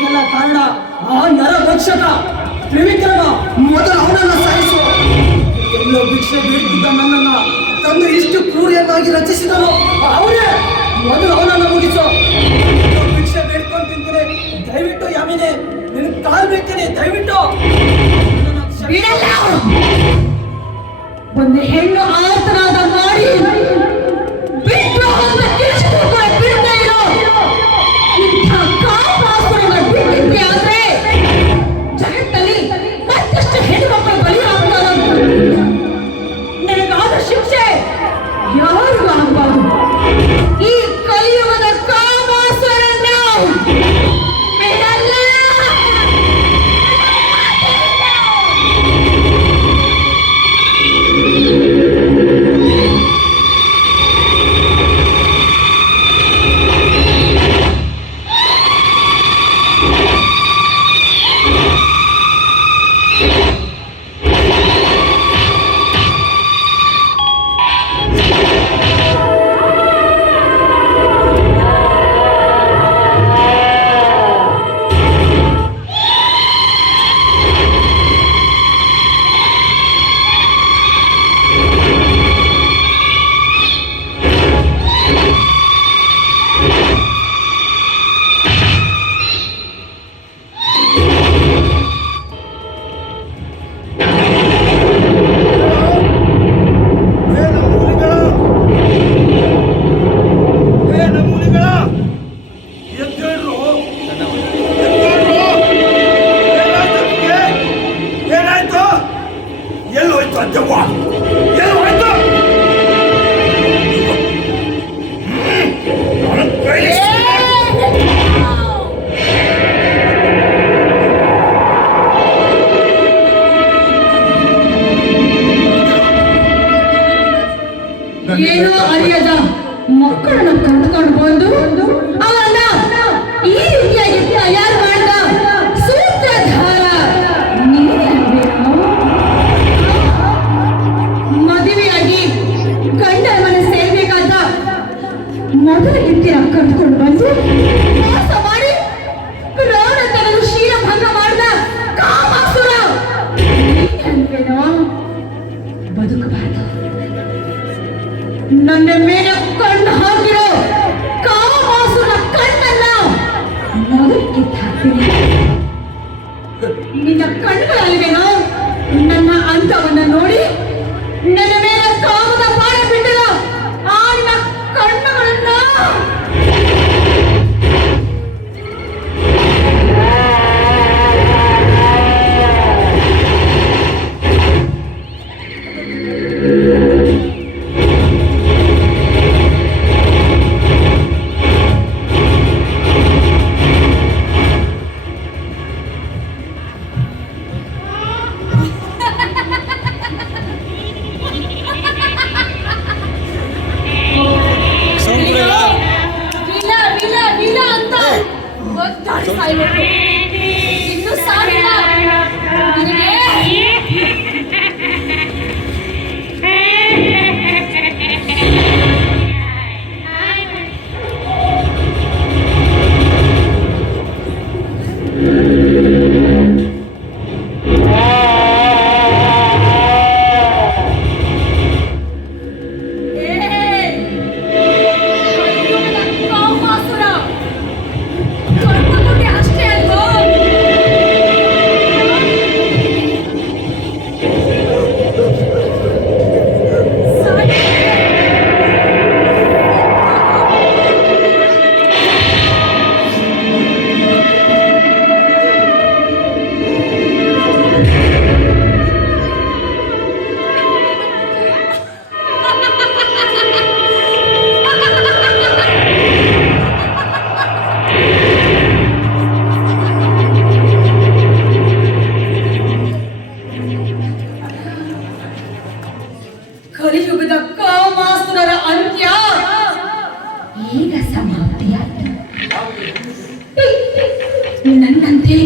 ಇದಕ್ಕೆಲ್ಲ ಕಾರಣ ಆ ನರಭಕ್ಷಕ ತ್ರಿವಿಕ್ರಮ ಮೊದಲು ಅವನನ್ನ ಸಾಯಿಸು ಎಲ್ಲೋ ಭಿಕ್ಷೆ ಬೀಳ್ತಿದ್ದ ನನ್ನನ್ನ ತಂದು ಇಷ್ಟು ಕ್ರೂರಿಯನ್ನಾಗಿ ರಚಿಸಿದನು ಅವನೇ ಮೊದಲು ಅವನನ್ನ ಮುಗಿಸು. ಭಿಕ್ಷೆ ಬೇಡ್ಕೊಂಡು ತಿಂತೀನಿ ದಯವಿಟ್ಟು ಯಾಮಿನಿ ನಿನ್ ಕಾಲ್ ಬೇಡ್ತೀನಿ ದಯವಿಟ್ಟು. ಒಂದು ಹೆಣ್ಣು ಆತನಾದ ಏನೋ ಅರಿಯದ ಮಕ್ಕಳನ್ನ ಕರ್ಕೊಂಡು ಬಂದು ಅವನ್ನ ಈ ರೀತಿಯಾಗಿ ತಯಾರು ಮಾಡಿದ. ನನ್ನ ಮೇಲೆ ಕಣ್ಣು ಹಾಕಿರೋ ಕಾಮಾಸುರ ಕಣ್ಣನ್ನ ಮೊದಲು ಕಿತ್ತಾಕ್ತೀನಿ ನಿನ್ನ ಕಣ್ಣುಗಳಲ್ವೇನೋ ಸಮಾಪ್ತಿಯಾಯಿತು. ನನ್ನಂತೆ